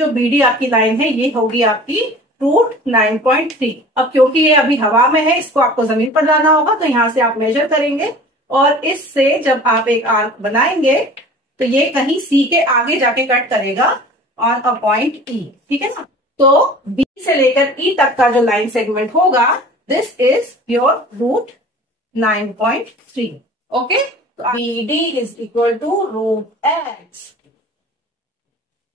जो BD आपकी line है ये होगी आपकी √9.3। अब क्योंकि ये अभी हवा में है, इसको आपको जमीन पर लाना होगा, तो यहां से आप मेजर करेंगे और इससे जब आप एक आर्क बनाएंगे तो ये कहीं C के आगे जाके कट करेगा ऑन अ पॉइंट E, ठीक है ना। तो B से लेकर E तक का जो लाइन सेगमेंट होगा, दिस इज योर √9.3। ओके, तो BD is equal to √x।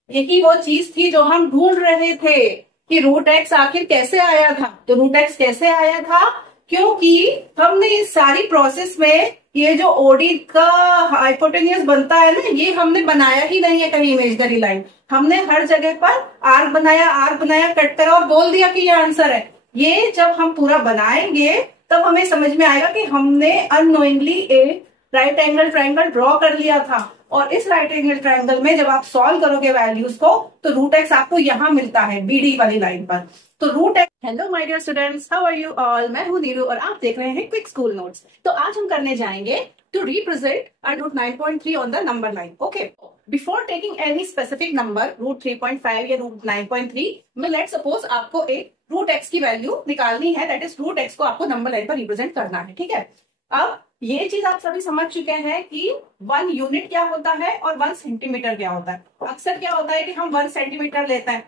यही वो चीज थी जो हम ढूंढ रहे थे कि √x आखिर कैसे आया था। तो √x कैसे आया था, क्योंकि हमने इस सारी प्रोसेस में ये जो ओडी का हाइपोटेन्यूज बनता है ना, ये हमने बनाया ही नहीं है कहीं इमेजिनरी लाइन। हमने हर जगह पर आर्क बनाया, कट करा और बोल दिया कि ये आंसर है। ये जब हम पूरा बनाएंगे तब हमें समझ में आएगा कि हमने अननोइंगली एक राइट एंगल ट्राइंगल ड्रॉ कर लिया था। और इस राइट एंगल ट्राइंगल में जब आप सॉल्व करोगे वैल्यूज को, तो √x आपको यहां मिलता है BD वाली लाइन पर। तो √x। Hello my dear students, how are you all. मैं हूं नीरू और आप देख रहे हैं क्विक स्कूल नोट्स। तो आज हम करने जाएंगे to represent √9.3 on the number line. Okay, before taking any specific number √3.5 या √9.3 में, लेट सपोज आपको एक √x की वैल्यू निकालनी है, दैट इज √x को आपको नंबर लाइन पर रिप्रेजेंट करना है, ठीक है। अब ये चीज आप सभी समझ चुके हैं कि 1 यूनिट क्या होता है और 1 सेंटीमीटर क्या होता है। अक्सर क्या होता है कि हम 1 सेंटीमीटर लेते हैं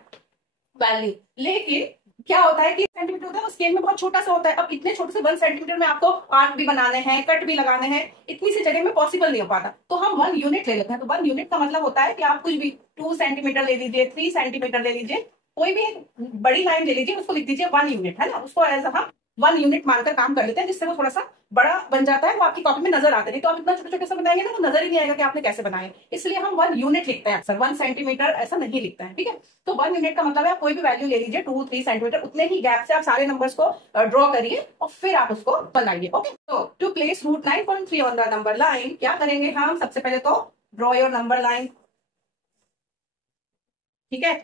वैल्यू, लेकिन क्या होता है कि सेंटीमीटर होता है वो स्केल में बहुत छोटा सा होता है। अब इतने छोटे से 1 सेंटीमीटर में आपको आर्क भी बनाने हैं, कट भी लगाने हैं, इतनी सी जगह में पॉसिबल नहीं हो पाता। तो हम 1 यूनिट ले लेते हैं। तो 1 यूनिट का मतलब होता है कि आप कुछ भी 2 सेंटीमीटर ले लीजिए, 3 सेंटीमीटर ले लीजिए, कोई भी एक बड़ी लाइन ले लीजिए, उसको लिख दीजिए 1 यूनिट, है ना। उसको एज हम 1 यूनिट मानकर काम कर लेते हैं, जिससे वो थोड़ा सा बड़ा बन जाता है, वो आपकी कॉपी में नजर आते नहीं। तो आप इतना छोटे छोटे से बनाएंगे ना तो नजर ही नहीं आएगा कि आपने कैसे बनाए। इसलिए हम 1 यूनिट लिखते हैं अक्सर, 1 सेंटीमीटर ऐसा नहीं लिखते हैं, ठीक है। तो 1 यूनिट का मतलब है आप कोई भी वैल्यू ले लीजिए, 2, 3 सेंटीमीटर, उतने ही गैप से आप सारे नंबर्स को ड्रॉ करिए और फिर आप उसको बनाइए। ओके, तो to place √9.3 on the number line क्या करेंगे हम, सबसे पहले तो ड्रॉ योर नंबर लाइन, ठीक है।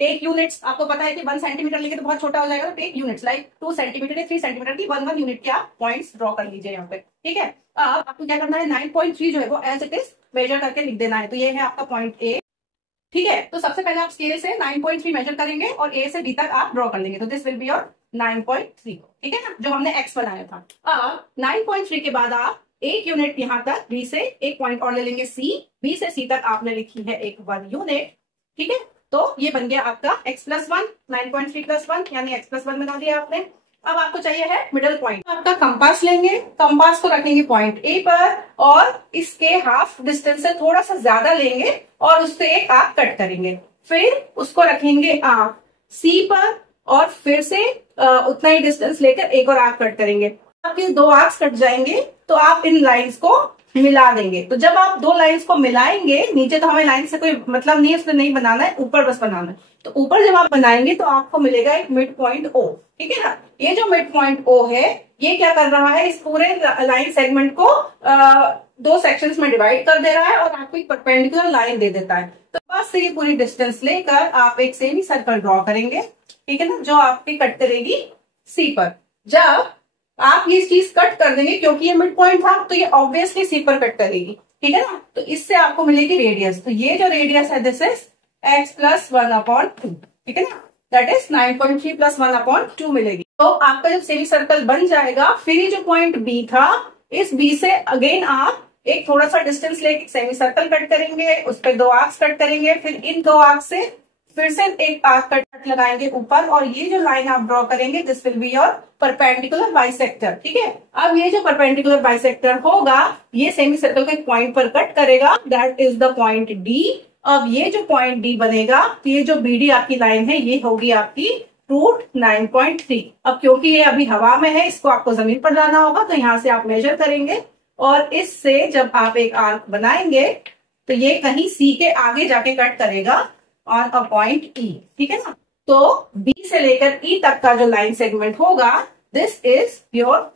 टेक यूनिट्स, आपको पता है कि 1 सेंटीमीटर लेके तो बहुत छोटा हो जाएगा, तो टेक यूनिट्स लाइक 2 सेंटीमीटर या 3 सेंटीमीटर की 1 यूनिट के आप पॉइंट्स ड्रॉ कर लीजिए यहाँ पे, ठीक है। अब आपको क्या करना है, 9.3 जो है वो एज इट इज मेजर करके लिख देना है। तो ये है आपका पॉइंट A, ठीक है। तो सबसे पहले आप स्केल से 9.3 मेजर करेंगे और A से B तक आप ड्रॉ कर लेंगे। तो दिस विल बी योर 9.3, ठीक है ना, जो हमने x बनाया था। अब 9.3 के बाद आप 1 यूनिट यहाँ तक B से एक पॉइंट और ले लेंगे C, B से C तक आपने लिखी है एक 1 यूनिट, ठीक है। तो ये बन गया आपका x+1, 9.3 + 1 यानी x+1 बना दिया आपने। अब आपको चाहिए है मिडल पॉइंट। आपका कंपास लेंगे, कंपास को रखेंगे पॉइंट A पर और इसके हाफ डिस्टेंस से थोड़ा सा ज्यादा लेंगे और उससे एक आर्क कट करेंगे। फिर उसको रखेंगे आप C पर और फिर से उतना ही डिस्टेंस लेकर एक और आर्क कट करेंगे। आपके 2 आर्क्स कट जाएंगे तो आप इन लाइंस को मिला देंगे। तो जब आप 2 लाइंस को मिलाएंगे, नीचे तो हमें लाइन से कोई मतलब नहीं है, उसमें नहीं बनाना है, ऊपर बस बनाना है। तो ऊपर जब आप बनाएंगे तो आपको मिलेगा एक मिड पॉइंट O, ठीक है ना। ये जो मिड पॉइंट O है, ये क्या कर रहा है, इस पूरे लाइन सेगमेंट को 2 सेक्शंस में डिवाइड कर दे रहा है और आपको एक परपेंडिकुलर लाइन दे देता है। तो बस से ये पूरी डिस्टेंस लेकर आप एक सेमी सर्कल ड्रॉ करेंगे, ठीक है ना, जो आपकी कट करेगी C पर। जब आप ये चीज कट कर देंगे, क्योंकि ये मिड पॉइंट था तो ये ऑब्वियसली C पर कट करेगी, ठीक है ना। तो इससे आपको मिलेगी रेडियस। तो ये जो रेडियस है दिस इज x+1/2, ठीक है ना, दैट इज 9.3 + 1/2 मिलेगी। तो आपका जब सेमी सर्कल बन जाएगा, फिर ये जो पॉइंट B था, इस B से अगेन आप एक थोड़ा सा डिस्टेंस लेके सेमी सर्कल कट करेंगे, उस पर 2 आर्क्स कट करेंगे, फिर इन 2 आर्क से फिर से एक आर्क कट लगाएंगे ऊपर और ये जो लाइन आप ड्रॉ करेंगे this will be your perpendicular bisector, ठीक है। अब ये जो परपेंडिकुलर बाइसेक्टर होगा, ये सेमी सर्कल को एक पॉइंट पर कट करेगा, that is the point D। अब ये जो पॉइंट D बनेगा, तो ये जो BD आपकी लाइन है ये होगी आपकी √9.3। अब क्योंकि ये अभी हवा में है, इसको आपको जमीन पर लाना होगा, तो यहां से आप मेजर करेंगे और इससे जब आप एक आर्क बनाएंगे तो ये कहीं C के आगे जाके कट करेगा ऑन अ पॉइंट E, ठीक है ना। तो B से लेकर E तक का जो लाइन सेगमेंट होगा, दिस इज योर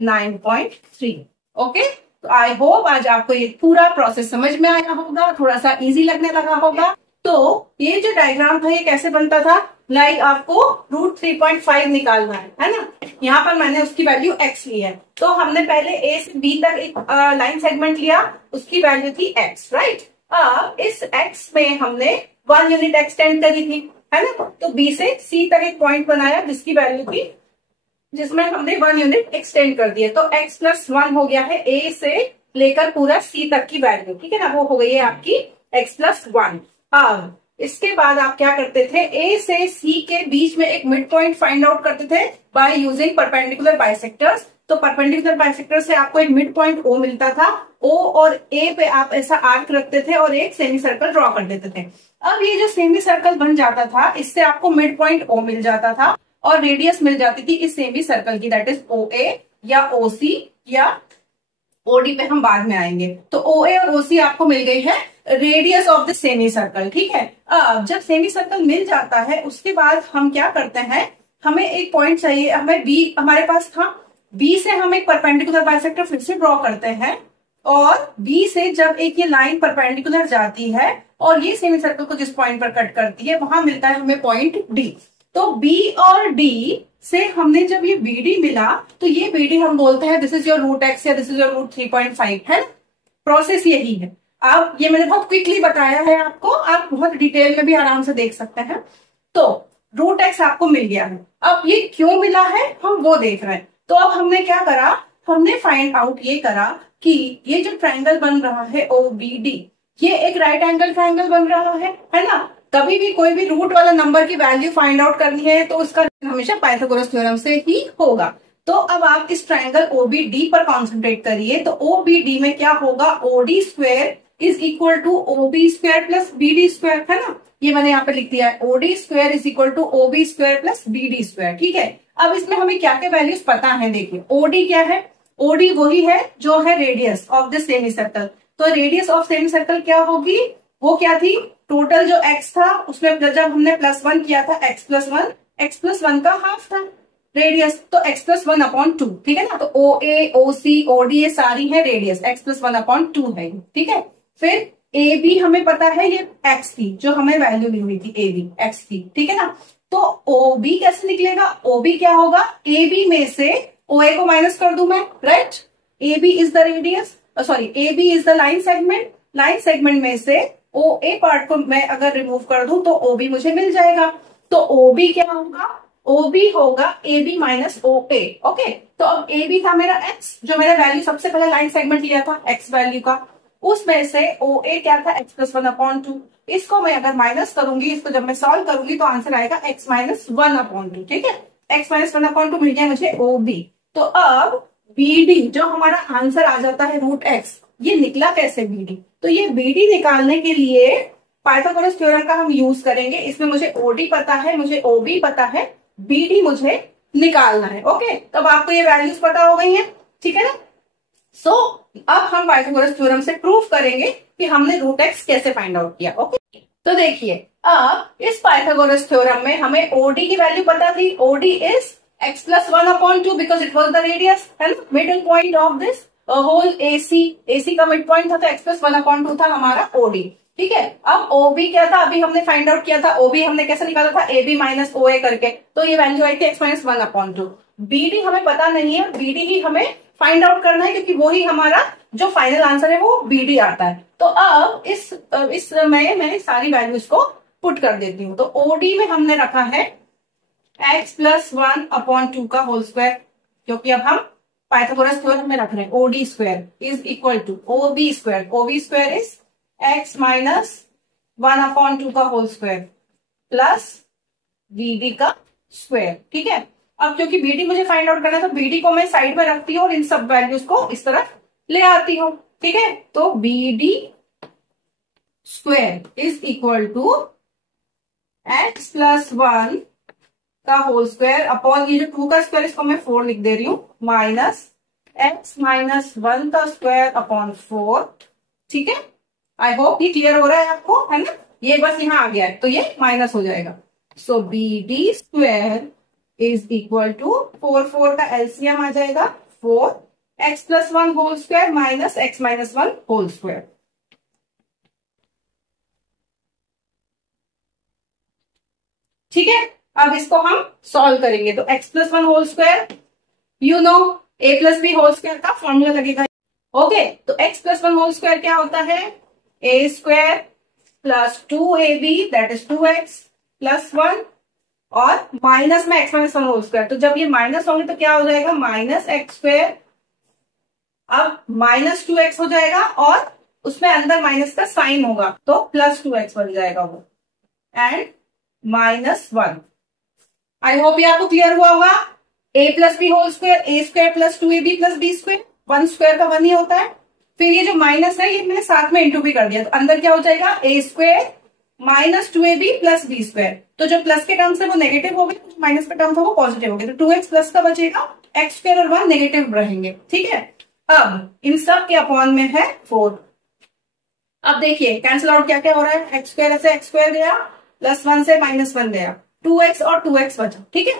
√9.3। ओके, तो आई होप आज आपको ये पूरा प्रोसेस समझ में आया होगा, थोड़ा सा इजी लगने लगा होगा। तो ये जो डायग्राम था ये कैसे बनता था, लाइक आपको √3.5 निकालना है ना। यहाँ पर मैंने उसकी वैल्यू x ली है, तो हमने पहले A से B तक एक लाइन सेगमेंट लिया, उसकी वैल्यू थी x, राइट। अब इस x में हमने 1 यूनिट एक्सटेंड करी थी, है ना। तो बी से सी तक एक पॉइंट बनाया जिसकी वैल्यू थी, जिसमें हमने 1 यूनिट एक्सटेंड कर दिया। तो x प्लस 1 हो गया है ए से लेकर पूरा सी तक की वैल्यू, ठीक है ना, वो हो गई है आपकी x प्लस 1। अब इसके बाद आप क्या करते थे, ए से सी के बीच में एक मिड पॉइंट फाइंड आउट करते थे बाय यूजिंग परपेंडिकुलर बाइसेक्टर्स। तो परपेंडिकुलर बाइसेक्टर से आपको एक मिड पॉइंट ओ मिलता था, ओ और ए पे आप ऐसा आर्क रखते थे और एक सेमी सर्कल ड्रॉ कर देते थे। अब ये जो सेमी सर्कल बन जाता था, इससे आपको मिड पॉइंट ओ मिल जाता था और रेडियस मिल जाती थी इस सेमी सर्कल की, दैट इज ओ ए या ओ सी या ओडी पे हम बाद में आएंगे। तो ओ ए और ओसी आपको मिल गई है radius of the semi circle, ठीक है। अब जब सेमी सर्कल मिल जाता है उसके बाद हम क्या करते हैं, हमें एक पॉइंट चाहिए, हमें बी हमारे पास था, बी से हम एक परपेंडिकुलर बाइसेक्टर फिर से ड्रॉ करते हैं और बी से जब एक ये लाइन परपेंडिकुलर जाती है और ये सेमी सर्कल को जिस पॉइंट पर कट करती है वहां मिलता है हमें पॉइंट डी। तो बी और डी से हमने जब ये बीडी मिला तो ये बीडी हम बोलते हैं this is your root x या दिस इज योर रूट 3.5, है। प्रोसेस यही है। अब ये मैंने बहुत क्विकली बताया है आपको, आप बहुत डिटेल में भी आराम से देख सकते हैं। तो रूट एक्स आपको मिल गया है, अब ये क्यों मिला है हम वो देख रहे हैं। तो अब हमने क्या करा, हमने फाइंड आउट ये करा कि ये जो ट्रायंगल बन रहा है ओ बी डी, ये एक राइट एंगल ट्रायंगल बन रहा है ना। कभी भी कोई भी रूट वाला नंबर की वैल्यू फाइंड आउट करनी है तो उसका हमेशा पाइथागोरस थ्योरम से ही होगा। तो अब आप इस ट्रायंगल ओबीडी पर कॉन्सेंट्रेट करिए। तो ओबीडी में क्या होगा, OD square is equal to OB square plus BD square, है ना। ये मैंने यहाँ पे लिख दिया है, OD square is equal to OB square plus BD square, ठीक है। अब इसमें हमें क्या क्या वैल्यूज पता है, देखिए ओडी क्या है, ओडी वही है जो है radius of the semi circle. तो रेडियस ऑफ सेमी सर्कल क्या होगी, वो क्या थी, टोटल जो x था उसमें जब हमने +1 किया था x प्लस वन का हाफ था रेडियस, तो x प्लस 1/2, ठीक है ना। तो ओ ए ओ सी ओ डी ये सारी है रेडियस, x प्लस 1/2 है, ठीक है। फिर ए बी हमें पता है ये x थी जो हमें वैल्यू मिल रही थी, ए बी x थी, ठीक है ना। तो ओ बी कैसे निकलेगा, ओ बी क्या होगा, ए बी में से ओ ए को माइनस कर दूं मैं, right. A B is the radius, sorry A B is the line segment में से ओ ए पार्ट को मैं अगर रिमूव कर दूं तो ओ बी मुझे मिल जाएगा। तो ओ बी क्या होगा, ओ बी होगा A B minus O A, okay. तो अब ए बी था मेरा एक्स, जो मेरा वैल्यू सबसे पहले लाइन सेगमेंट लिया था एक्स वैल्यू का, उसमें से ओ ए क्या था x प्लस 1/2। इसको मैं अगर माइनस करूंगी, इसको जब मैं सॉल्व करूंगी तो आंसर आएगा x माइनस 1/2, ठीक है। x माइनस 1/2 मिल गया मुझे ओ बी। तो अब बी डी जो हमारा आंसर आ जाता है रूट एक्स, ये निकला कैसे बी डी, तो ये बी डी निकालने के लिए पाइथागोरस थ्योरम का हम यूज करेंगे। इसमें मुझे ओडी पता है, मुझे ओबी पता है, बीडी मुझे निकालना है, ओके। तब आपको ये वैल्यूज पता हो गई हैं, ठीक है ना। सो अब हम पाइथागोरस थ्योरम से प्रूव करेंगे कि हमने रूट एक्स कैसे फाइंड आउट किया, ओके। तो देखिए अब इस पाइथागोरस थ्योरम में हमें ओडी की वैल्यू पता थी, OD is x plus 1/2 because it was the radius, है ना, middle point of this whole AC का मिड पॉइंट था, तो x प्लस 1/2 था हमारा ओडी, ठीक है। अब ओबी क्या था, अभी हमने फाइंड आउट किया था, ओबी हमने कैसे निकाला था, ए बी माइनस ओ ए करके, तो ये वैल्यू आई थी x माइनस 1/2। बीडी हमें पता नहीं है, बीडी ही हमें फाइंड आउट करना है क्योंकि वो ही हमारा जो फाइनल आंसर है वो बीडी आता है। तो अब इस मैं सारी वैल्यूज को पुट कर देती हूँ। तो ओडी में हमने रखा है x प्लस 1/2 का होल स्क्वायर, क्योंकि अब हम पाइथागोरस थ्योरम में रख रहे हैं, OD square is equal to OB square is x minus 1/2 का होल स्क्वायर प्लस बीडी का स्क्वायर, ठीक है। अब क्योंकि बीडी मुझे फाइंड आउट करना है तो बीडी को मैं साइड में रखती हूँ और इन सब वैल्यूज को इस तरफ ले आती हूँ, ठीक है। तो BD square is equal to x plus 1 का होल स्क्वायर अपॉन ये जो 2 का स्क्वायर इसको मैं 4 लिख दे रही हूँ, माइनस x माइनस 1 का स्क्वायर अपॉन 4, ठीक है। आई होप ये क्लियर हो रहा है आपको, है ना। ये बस यहाँ आ गया है तो ये माइनस हो जाएगा। So b d square is equal to 4 का एलसीएम आ जाएगा 4, x plus 1 whole square minus x minus 1 whole square, ठीक है। अब इसको हम सॉल्व करेंगे तो x plus 1 whole square, you know a plus B whole square का फॉर्मूला लगेगा, ओके। तो x प्लस 1 होल स्क्वायर क्या होता है, a square plus 2ab that is 2x plus 1 और माइनस में x माइनस 1 होल स्क्वायर। तो जब ये माइनस होंगे तो क्या हो जाएगा, माइनस एक्स स्क्वायर। अब माइनस 2x हो जाएगा और उसमें अंदर माइनस का साइन होगा तो प्लस 2x बन जाएगा वो, एंड माइनस 1। आई होप ये आपको क्लियर हुआ होगा। a plus B whole square, A square plus 2ab plus B square, 1 square का 1 ही होता है। फिर ये जो माइनस है ये मैंने साथ में इंटू भी कर दिया, तो अंदर क्या हो जाएगा, a square minus 2ab plus B square. तो जो प्लस के टर्म्स है वो नेगेटिव हो गए, जो माइनस का टर्म था वो पॉजिटिव हो गया, तो 2x प्लस का बचेगा, x स्क्वायर और 1 नेगेटिव रहेंगे। ठीक है, अब इन सब के अपॉन में है 4। अब देखिए कैंसिल आउट क्या क्या हो रहा है, एक्स स्क्वायर से एक्स स्क्वायर गया, प्लस 1 से माइनस 1 गया, 2x और 2x बचा। ठीक है,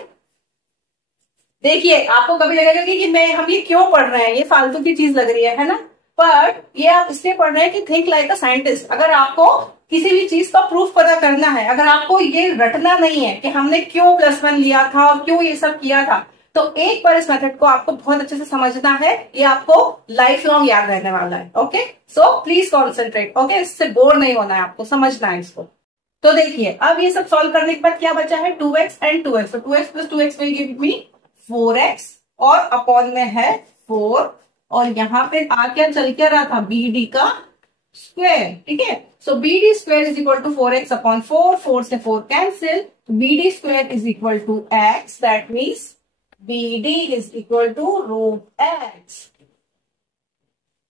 देखिए आपको कभी लगेगा कि हम ये क्यों पढ़ रहे हैं, ये फालतू की चीज लग रही है ना, पर ये आप इसलिए पढ़ रहे हैं कि थिंक लाइक अ साइंटिस्ट। अगर आपको किसी भी चीज का प्रूफ पता करना है, अगर आपको ये रटना नहीं है कि हमने क्यों +1 लिया था और क्यों ये सब किया था, तो एक बार इस मेथड को आपको बहुत अच्छे से समझना है, ये आपको लाइफ लॉन्ग याद रहने वाला है। Okay, so please concentrate. Okay, इससे बोर नहीं होना है, आपको समझना है इसको। तो देखिए अब ये सब सॉल्व करने के बाद क्या बचा है, 2x एंड 2x, तो 2x plus 2x will give me 4x और अपॉन में है 4, और यहाँ पे आ क्या चल क्या रहा था, bd का स्क्वायर। ठीक है, so bd square is equal to 4x upon 4, 4 से 4 cancel, bd square is equal to x, that means bd is equal to √x।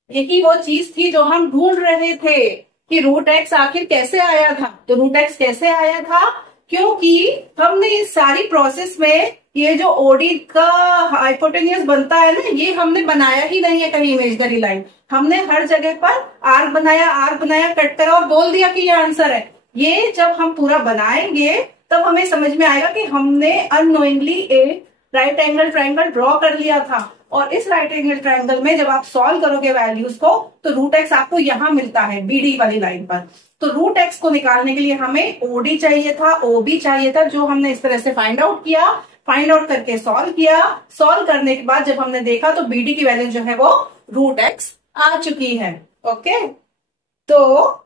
यही वो चीज थी जो हम ढूंढ रहे थे कि √x आखिर कैसे आया था। तो √x कैसे आया था, क्योंकि हमने इस सारी प्रोसेस में ये जो ओडी का हाइपोटेन्यूज बनता है ना, ये हमने बनाया ही नहीं है कहीं इमेजिनरी लाइन, हमने हर जगह पर आर्क बनाया कट करा और बोल दिया कि ये आंसर है। ये जब हम पूरा बनाएंगे तब हमें समझ में आएगा कि हमने अननोइंगली एक राइट एंगल ट्राइंगल ड्रॉ कर लिया था, और इस राइट एंगल ट्राइंगल में जब आप सॉल्व करोगे वैल्यूज को तो √x आपको यहां मिलता है बीडी वाली लाइन पर। तो √x को निकालने के लिए हमें ओडी चाहिए था, ओबी चाहिए था, जो हमने इस तरह से फाइंड आउट किया, फाइंड आउट करके सॉल्व किया। सॉल्व करने के बाद जब हमने देखा तो बीडी की वैल्यू जो है वो √x आ चुकी है। ओके, तो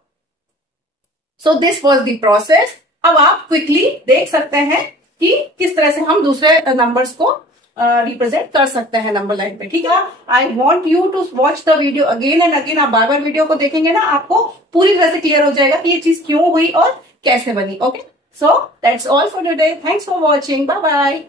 so this was the process. अब आप क्विकली देख सकते हैं कि किस तरह से हम दूसरे नंबर्स को रिप्रेजेंट कर सकते हैं नंबर लाइन पे। ठीक है, I want you to watch the video again and again. आप बार बार वीडियो को देखेंगे ना, आपको पूरी तरह से क्लियर हो जाएगा कि ये चीज क्यों हुई और कैसे बनी। Okay, so that's all for today, thanks for watching, bye bye.